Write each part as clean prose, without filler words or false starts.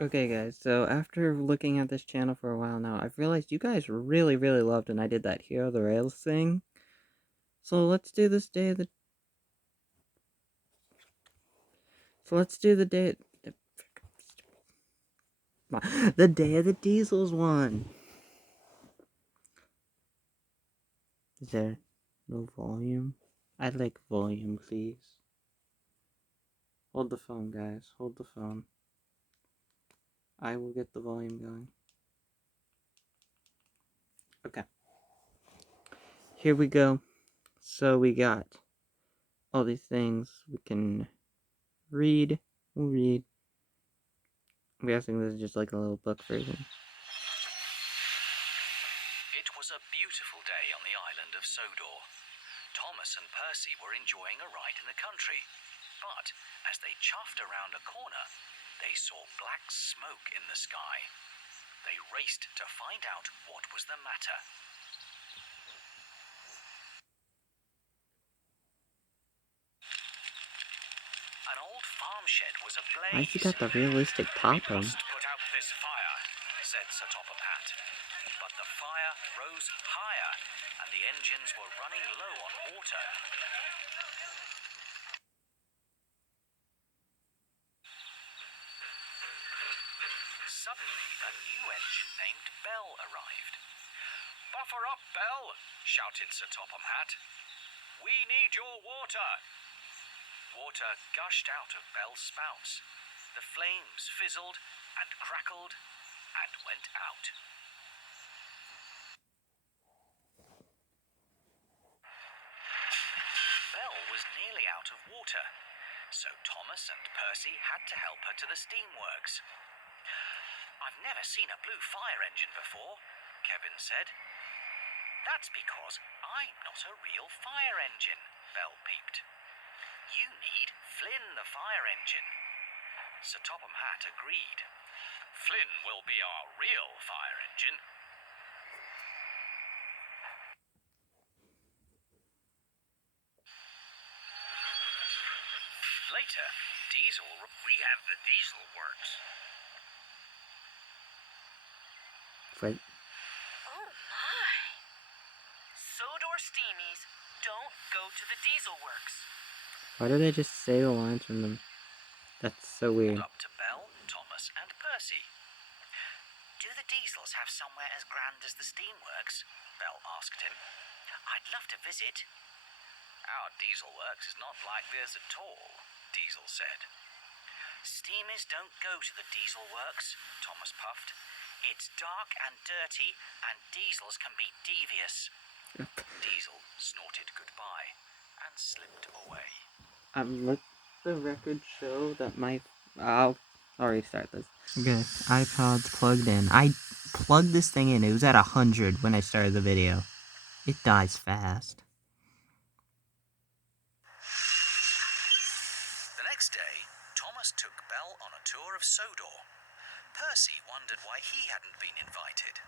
Okay, guys, so after looking at this channel for a while now, I've realized you guys really, really loved when I did that Hero the Rails thing. So let's do this day of the... So let's do the day... The Day of the Diesels one! Is there no volume? I'd like volume, please. Hold the phone, guys. Hold the phone. I will get the volume going. Okay. Here we go. So we got all these things we can read. We'll read. I'm guessing this is just like a little book version. It was a beautiful day on the island of Sodor. Thomas and Percy were enjoying a ride in the country, but as they chuffed around a corner, they saw black smoke in the sky. They raced to find out what was the matter. An old farm shed was Why she ablaze. got the realistic "We top on? must put out this fire," said Sir Topham Hatt. But the fire rose higher, and the engines were running low on water. Suddenly, a new engine named Bell arrived. "Buffer up, Bell," shouted Sir Topham Hatt. "We need your water." Water gushed out of Bell's spouts. The flames fizzled and crackled and went out. Bell was nearly out of water, so Thomas and Percy had to help her to the steamworks. "I've never seen a blue fire engine before," Kevin said. "That's because I'm not a real fire engine," Bell peeped. "You need Flynn the fire engine." Sir Topham Hatt agreed. "Flynn will be our real fire engine." Later, We have the Dieselworks. Right. Oh my! Sodor Steamies, don't go to the Dieselworks. Why do they just say the lines from them? That's so weird. Up to Bell, Thomas, and Percy. "Do the Diesels have somewhere as grand as the steamworks?" Bell asked him. "I'd love to visit." "Our Dieselworks is not like this at all," Diesel said. "Steamers don't go to the Dieselworks," Thomas puffed. "It's dark and dirty, and Diesels can be devious." Diesel snorted goodbye and slipped away. Let the record show that I'll restart this. Okay, iPod's plugged in. I plugged this thing in. It was at 100 when I started the video. It dies fast. The next day, Thomas took Bell on a tour of Sodor. Percy wondered why he hadn't been invited.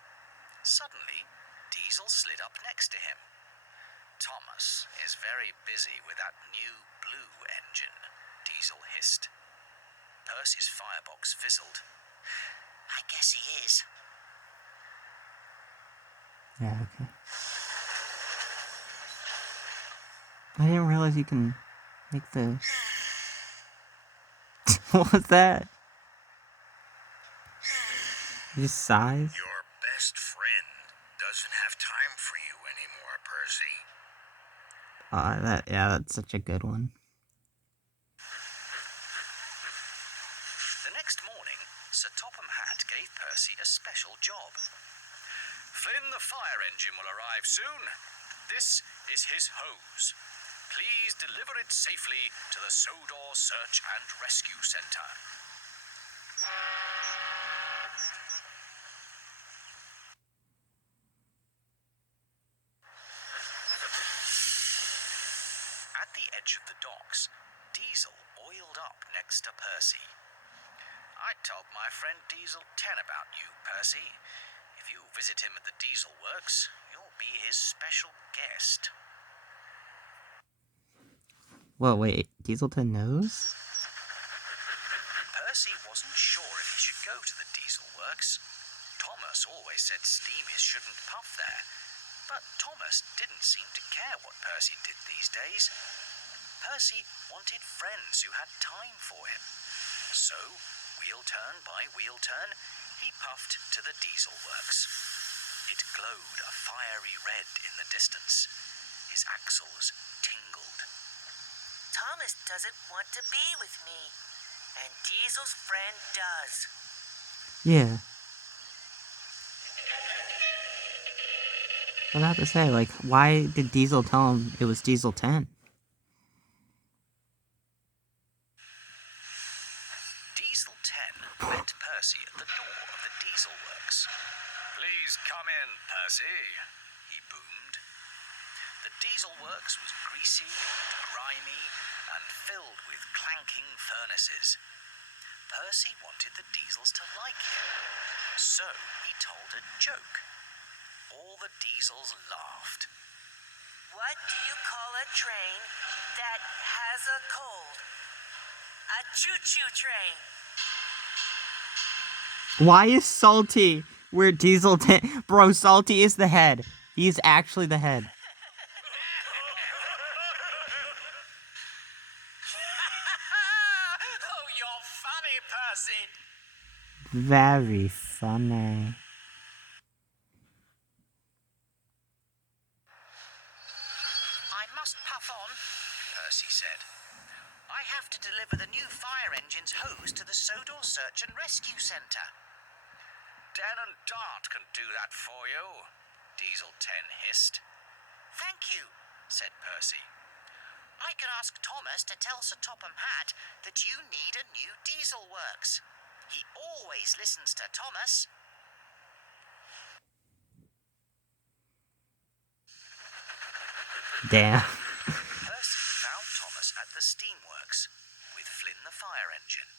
Suddenly, Diesel slid up next to him. "Thomas is very busy with that new blue engine," Diesel hissed. Percy's firebox fizzled. "I guess he is." Yeah, okay. I didn't realize you can make the... What was that? You just sighs? "Your best friend doesn't have time for you anymore, Percy." That's such a good one. The next morning, Sir Topham Hatt gave Percy a special job. "Flynn the fire engine will arrive soon. This is his hose. Please deliver it safely to the Sodor Search and Rescue Center." At the edge of the docks, Diesel oiled up next to Percy. "I told my friend Diesel 10 about you, Percy. If you visit him at the Dieselworks, you'll be his special guest." Whoa, wait, Dieselton knows? Percy wasn't sure sure if he should go to the Dieselworks. Thomas always said steamies shouldn't puff there, but Thomas didn't seem to care what Percy did these days. Percy wanted friends who had time for him. So, wheel turn by wheel turn, he puffed to the Dieselworks. It glowed a fiery red in the distance. His axles tingled. Thomas doesn't want to be with me, and Diesel's friend does. Yeah. I was about to say, like, why did Diesel tell him it was Diesel 10? Diesel 10 met Percy at the door of the Dieselworks. "Please come in, Percy," he boomed. The Dieselworks was greasy and grimy and filled with clanking furnaces. Percy wanted the Diesels to like him, so he told a joke. All the Diesels laughed. What do you call a train that has a cold? A choo-choo train. Why is Salty where Diesel 10? Bro, Salty is the head. He's actually the head. Oh, you're funny, Percy. Very funny. "I must puff on," Percy said. "I have to deliver the new fire engine's hose to the Sodor Search and Rescue Centre." "Den and Dart can do that for you," Diesel 10 hissed. "Thank you," said Percy. "I can ask Thomas to tell Sir Topham Hatt that you need a new Dieselworks. He always listens to Thomas." Damn. Percy found Thomas at the steamworks with Flynn the fire engine.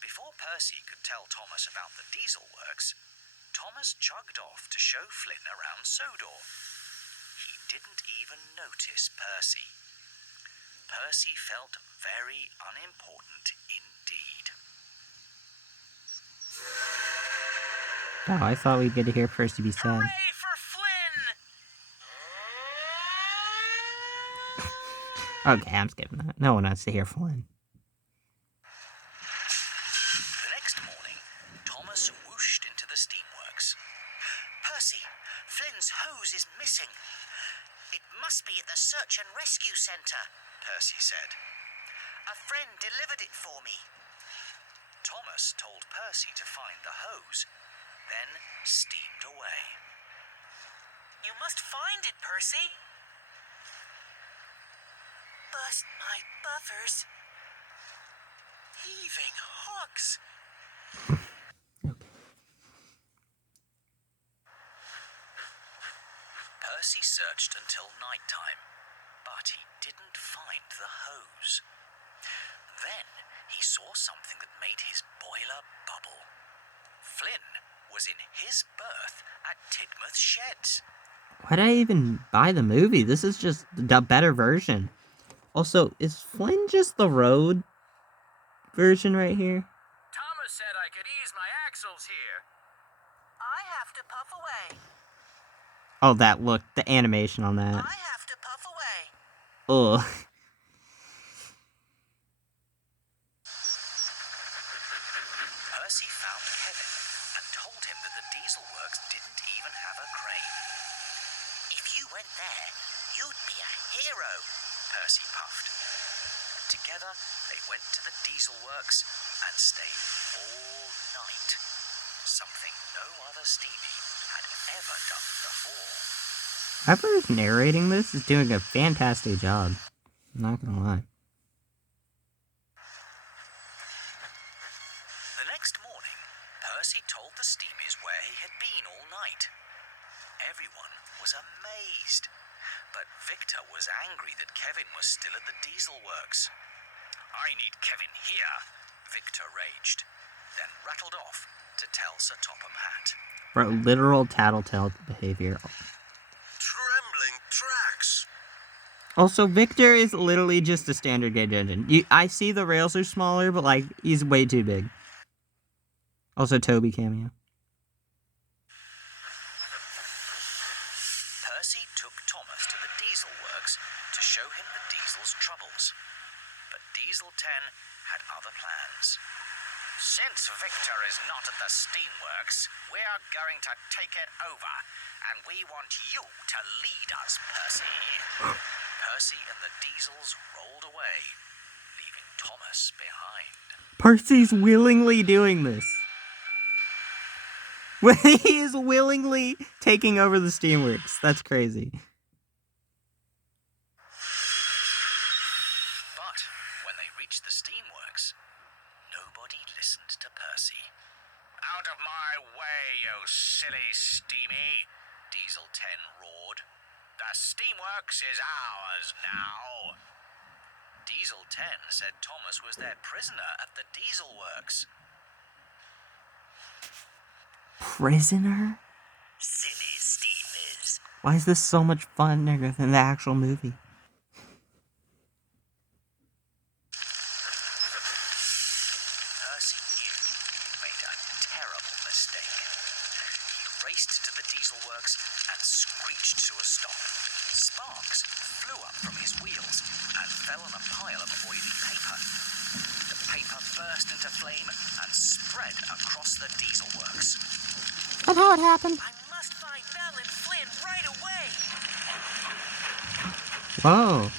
Before Percy could tell Thomas about the Dieselworks, Thomas chugged off to show Flynn around Sodor. He didn't even notice Percy. Percy felt very unimportant indeed. Oh, I thought we'd get to hear Percy be sad. Hooray for Flynn! Okay, I'm skipping that. No one wants to hear Flynn. The next morning, Thomas whooshed into the steamworks. "Percy, Flynn's hose is missing. It must be at the Search and Rescue Centre," Percy said. "A friend delivered it for me." Thomas told Percy to find the hose, then steamed away. You must find it, Percy. Bust my buffers. Heaving hooks. Percy searched until nighttime, but he didn't find the hose. Then he saw something that made his boiler bubble. Flynn was in his berth at Tidmouth Sheds. Why did I even buy the movie? This is just the better version. Also, is Flynn just the road version right here? Thomas said I could ease my axles here. I have to puff away. Oh, that look, the animation on that. I have to puff away. Ugh. Percy found Kevin and told him that the Dieselworks didn't even have a crane. "If you went there, you'd be a hero," Percy puffed. Together, they went to the Dieselworks and stayed all night. Something no other steamy had ever done before. Whoever's narrating this is doing a fantastic job. I'm not gonna lie. The next morning, Percy told the steamies where he had been all night. Everyone was amazed, but Victor was angry that Kevin was still at the Dieselworks. "I need Kevin here," Victor raged, then rattled off to tell Sir Topham Hatt. Bro, literal tattletale behavior. Trembling tracks. Also, Victor is literally just a standard gauge engine. I see the rails are smaller, but like, he's way too big. Also, Toby cameo. Percy took Thomas to the Dieselworks to show him the Diesel's troubles. But Diesel 10 had other plans. Since Victor is not at the steamworks, we are going to take it over, and we want you to lead us, Percy. Percy and the Diesels rolled away, leaving Thomas behind. Percy's willingly doing this. He is willingly taking over the steamworks. That's crazy. But when they reached the steamworks, nobody listened to Percy. Out of my way, you silly Steamy, Diesel 10 roared. The steamworks is ours now. Diesel 10 said Thomas was their prisoner at the Dieselworks. Prisoner? Silly steamers. Why is this so much funner than the actual movie? Percy knew he'd made a terrible mistake. He raced to the Dieselworks and screeched to a stop. Sparks flew up from his wheels and fell on a pile of oily paper. The paper burst into flame and spread across the Dieselworks. That's how it happened. I must find Belle and Flynn right away. Whoa.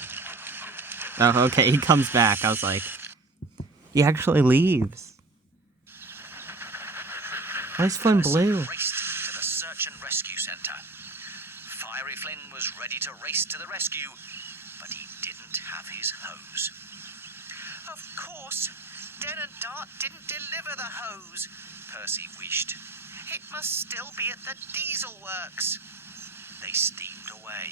Oh, okay, he comes back. I was like, he actually leaves. Why is Flynn blue? Raced to the search and rescue center. Fiery Flynn was ready to race to the rescue, but he didn't have his hose. Of course, Den and Dart didn't deliver the hose, Percy wished. It must still be at the Dieselworks. They steamed away.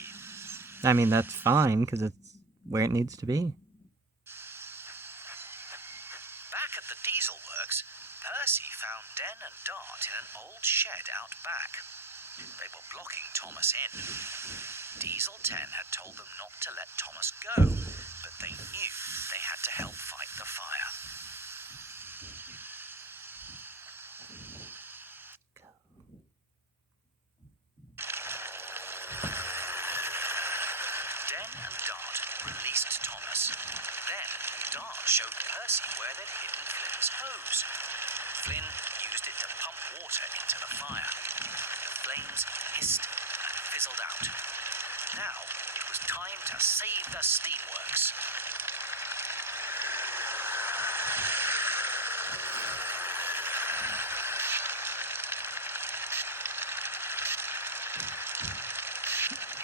I mean, that's fine, because it's where it needs to be. Back at the Dieselworks, Percy found Den and Dart in an old shed out back. They were blocking Thomas in. Diesel 10 had told them not to let Thomas go, but they knew they had to help fight the fire. Den and Dart released Thomas. Then Dart showed Percy where they'd hidden Flynn's hose. Flynn used it to pump water into the fire. The flames hissed and fizzled out. Now it was time to save the steamworks.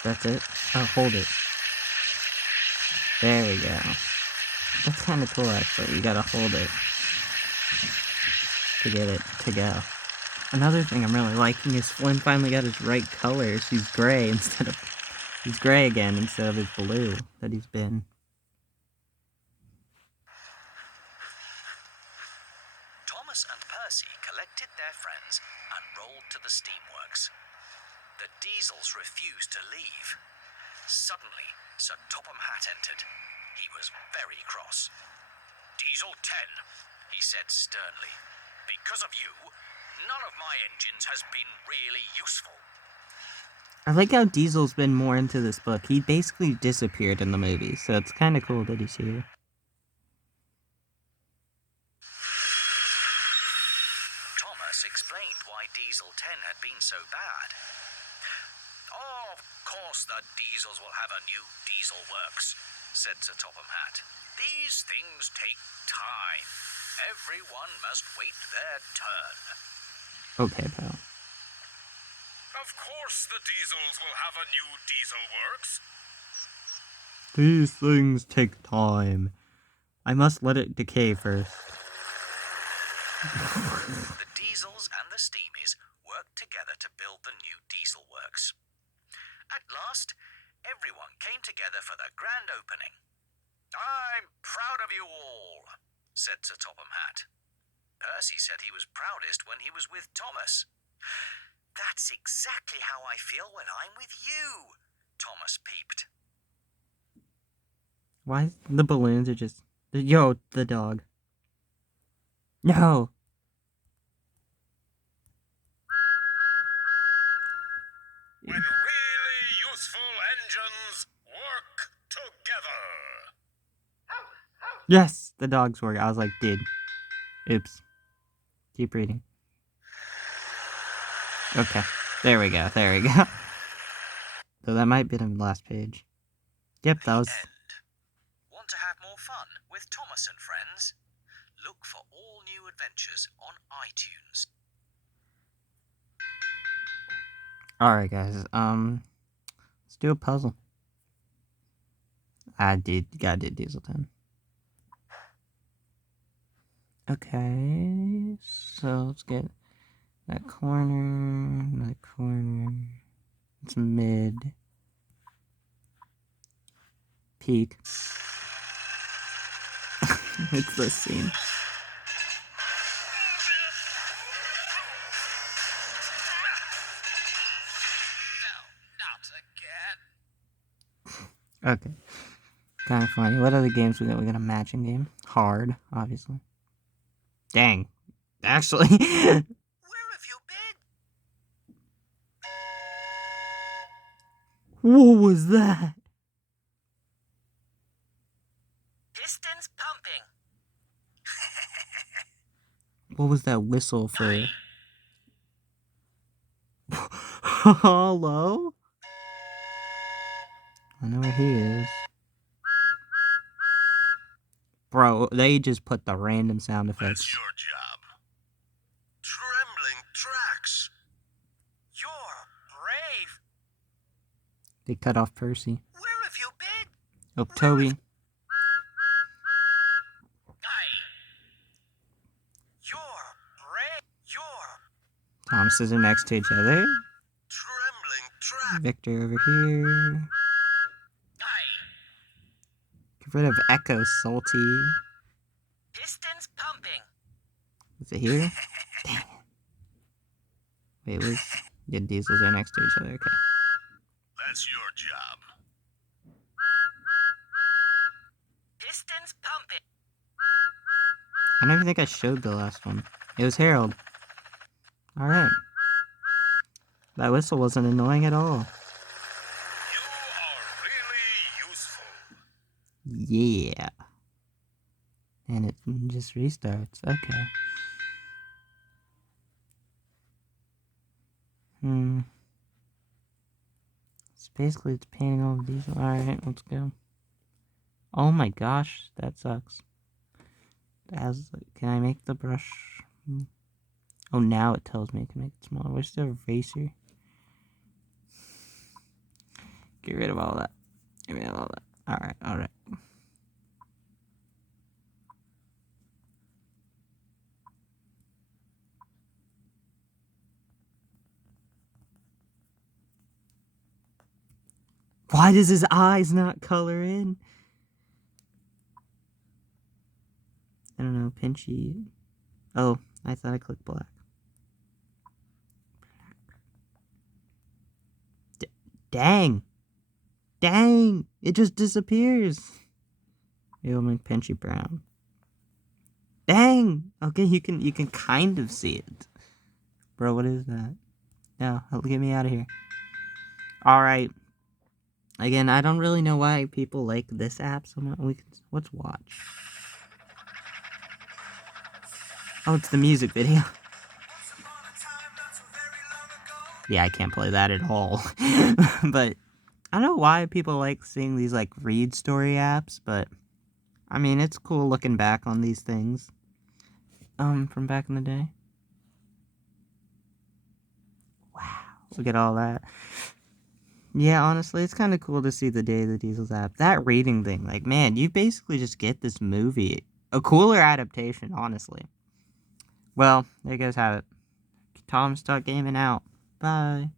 That's it? Oh, hold it. There we go. That's kind of cool, actually. You gotta hold it to get it to go. Another thing I'm really liking is Flynn finally got his right colors. He's gray instead of... He's gray again instead of his blue that he's been. Thomas and Percy collected their friends and rolled to the steamworks. The Diesels refused to leave. Suddenly, Sir Topham Hatt entered. He was very cross. Diesel 10, he said sternly. Because of you, none of my engines has been really useful. I like how Diesel's been more into this book. He basically disappeared in the movie, so it's kind of cool that he's here. Thomas explained why Diesel 10 had been so bad. Oh, of course the Diesels will have a new Dieselworks, said Sir Topham Hatt. These things take time. Everyone must wait their turn. Okay, pal. Of course the Diesels will have a new Dieselworks. These things take time. I must let it decay first. The Diesels and the Steamies worked together to build the new Dieselworks. At last, everyone came together for the grand opening. I'm proud of you all, said Sir Topham Hatt. Percy said he was proudest when he was with Thomas. That's exactly how I feel when I'm with you, Thomas peeped. Why the balloons are just... Yo, the dog. No! Yes, the dog's work. I was like, dude. Oops. Keep reading. Okay. There we go. So that might be the last page. Yep, that was... End. Want to have more fun with Thomas and Friends? Look for all new adventures on iTunes. Alright, guys. Let's do a puzzle. Gotta do Dieselton. Okay, so let's get that corner, that corner. It's mid. Peak. It's this scene. No, not again. Okay. Kind of funny. What other games we got? We got a matching game. Hard, obviously. Dang. Actually. Where have you been? What was that? Pistons pumping. What was that whistle for? Hello? I know where he is. Bro, they just put the random sound effects. That's your job. Trembling tracks. You're brave. They cut off Percy. Where have you been? Oh, Toby. You're brave. You're Thomas are next to each other. Trembling tracks. Victor over here. Get rid of Echo, Salty. pistons pumping. Is it here? Dang it. Wait, where's... Yeah, Diesels are next to each other. Okay. That's your job. Pistons pumping. I don't even think I showed the last one. It was Harold. Alright. That whistle wasn't annoying at all. You are really useful. Yeah. And it just restarts. Okay. So basically it's painting all of these. Alright, let's go. Oh my gosh, that sucks. Can I make the brush? Oh, now it tells me I can make it smaller. Where's the eraser? Get rid of all that. Get rid of all that. Alright. Why does his eyes not color in? I don't know, Pinchy. Oh, I thought I clicked black. Dang! It just disappears. Maybe I'll make Pinchy brown. Dang! Okay, you can kind of see it. Bro, what is that? No, get me out of here. Alright. Again, I don't really know why people like this app so much. Let's watch. Oh, it's the music video. Yeah, I can't play that at all. But I don't know why people like seeing these like read story apps, but I mean, it's cool looking back on these things. From back in the day. Wow, look at all that. Yeah, honestly, it's kind of cool to see the Day of the Diesels app. That reading thing, like, man, you basically just get this movie. A cooler adaptation, honestly. Well, there you guys have it. Tom Stuck Gaming out. Bye.